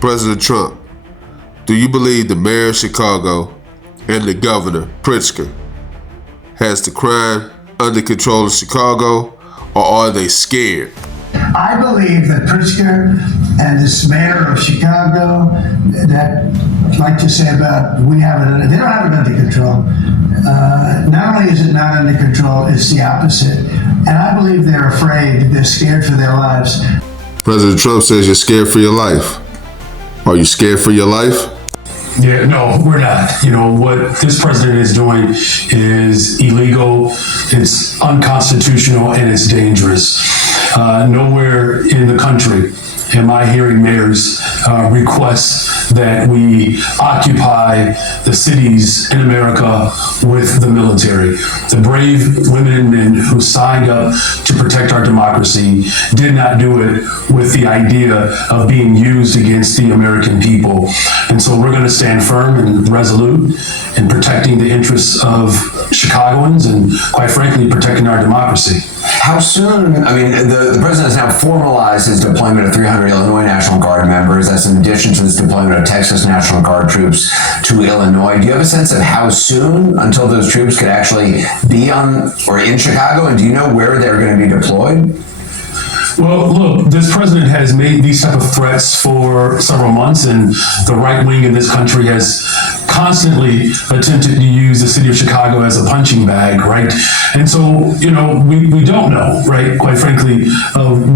President Trump, do you believe the mayor of Chicago and the governor, Pritzker, has the crime under control in Chicago, or are they scared? I believe that Pritzker and this mayor of Chicago, that I'd like to say about they don't have it under control. Not only is it not under control, it's the opposite. And I believe they're afraid, they're scared for their lives. President Trump says you're scared for your life. Are you scared for your life? Yeah, no, we're not. You know, what this president is doing is illegal, it's unconstitutional, and it's dangerous. Nowhere in the country am I hearing mayors request that we occupy the cities in America with the military. The brave women and men who signed up to protect our democracy did not do it with the idea of being used against the American people. And so we're going to stand firm and resolute in protecting the interests of Chicagoans and, quite frankly, protecting our democracy. How soon, the president has now formalized his deployment of 300 Illinois National Guard members. That's in addition to this deployment of Texas National Guard troops to Illinois. Do you have a sense of how soon until those troops could actually be on or in Chicago? And do you know where they're going to be deployed? Well, look, this president has made these type of threats for several months, and the right wing in this country has constantly attempted to use the city of Chicago as a punching bag, right? And so, you know, we don't know, right, quite frankly,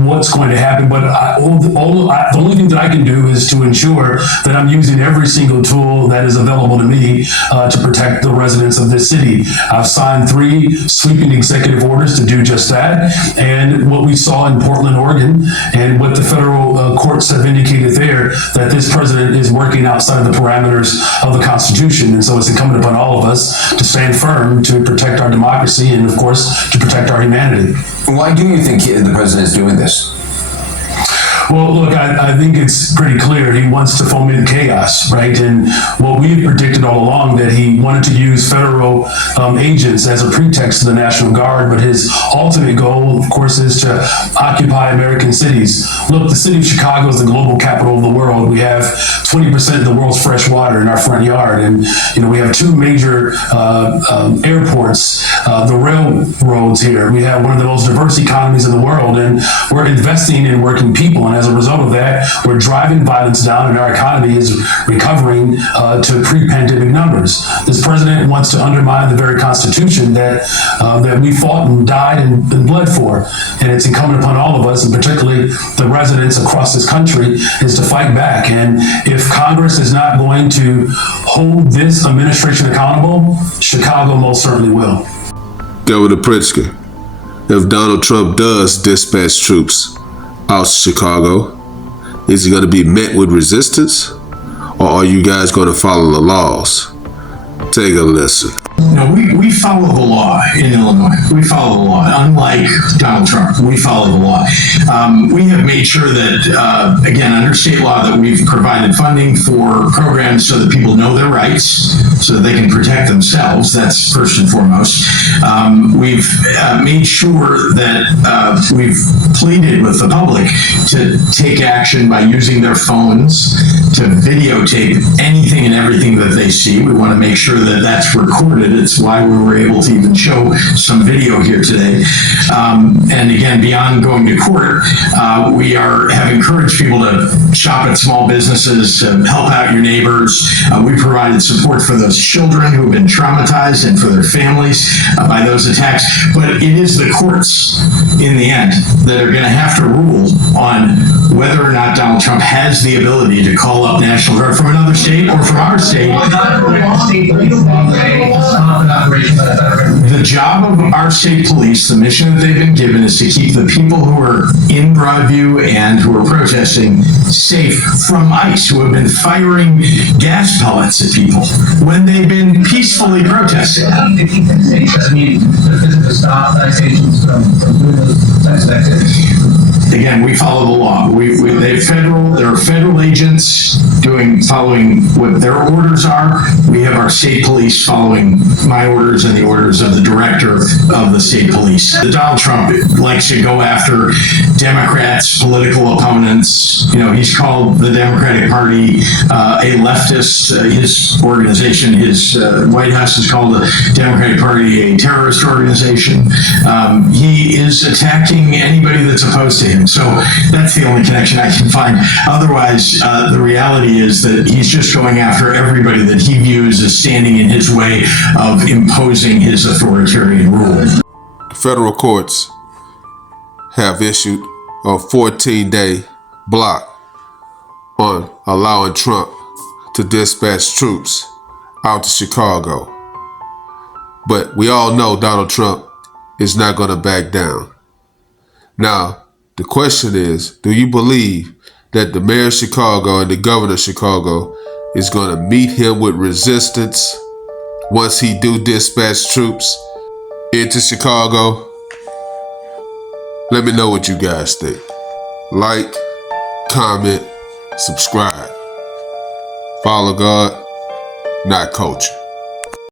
what's going to happen. But the only thing that I can do is to ensure that I'm using every single tool that is available to me to protect the residents of this city. I've signed 3 sweeping executive orders to do just that. And what we saw in Portland, Oregon, and what the federal courts have indicated there, that this president is working outside of the parameters of the Constitution. And so it's incumbent upon all of us to stand firm to protect our democracy and, of course, to protect our humanity. Why do you think the president is doing this? Well, look, I think it's pretty clear he wants to foment chaos, right? And what we had predicted all along, that he wanted to use federal agents as a pretext to the National Guard, but his ultimate goal, of course, is to occupy American cities. Look, the city of Chicago is the global capital of the world. We have 20% of the world's fresh water in our front yard. And, you know, we have 2 major airports, the railroads here. We have one of the most diverse economies in the world, and we're investing in working people. And as a result of that, we're driving violence down, and our economy is recovering to pre-pandemic numbers. This president wants to undermine the very Constitution that we fought and died and bled for. And it's incumbent upon all of us, and particularly the residents across this country, is to fight back. And if Congress is not going to hold this administration accountable, Chicago most certainly will. Governor Pritzker, if Donald Trump does dispatch troops out to Chicago, is he going to be met with resistance, or are you guys going to follow the laws? Take a listen. No, we follow the law in Illinois. We follow the law. Unlike Donald Trump, we follow the law. We have made sure that, again, under state law, that we've provided funding for programs so that people know their rights, so that they can protect themselves. That's first and foremost. We've made sure that we've pleaded with the public to take action by using their phones to videotape anything and everything that they see. We want to make sure that that's recorded. It's why we were able to even show some video here today. And again, beyond going to court, we have encouraged people to shop at small businesses, to help out your neighbors. We provided support for those children who have been traumatized and for their families by those attacks. But it is the courts, in the end, that are going to have to rule on whether or not Donald Trump has the ability to call up National Guard from another state or from our state. The job of our state police, the mission that they've been given, is to keep the people who are in Broadview and who are protesting safe from ICE, who have been firing gas pellets at people when they've been peacefully protesting. How do you keep them safe? I mean, to stop ICE agents from doing those types of activities? Again, we follow the law. There are federal agents following what their orders are. We have our state police following my orders and the orders of the director of the state police. Donald Trump likes to go after Democrats, political opponents. He's called the Democratic Party a leftist. His organization, his White House has called the Democratic Party a terrorist organization. He is attacking anybody that's opposed to him. So that's the only connection I can find. Otherwise, the reality is that he's just going after everybody that he views as standing in his way of imposing his authoritarian rule. Federal courts have issued a 14-day block on allowing Trump to dispatch troops out to Chicago. But we all know Donald Trump is not going to back down. Now, the question is, do you believe that the mayor of Chicago and the governor of Chicago is going to meet him with resistance once he do dispatch troops into Chicago? Let me know what you guys think. Like, comment, subscribe. Follow God, not culture.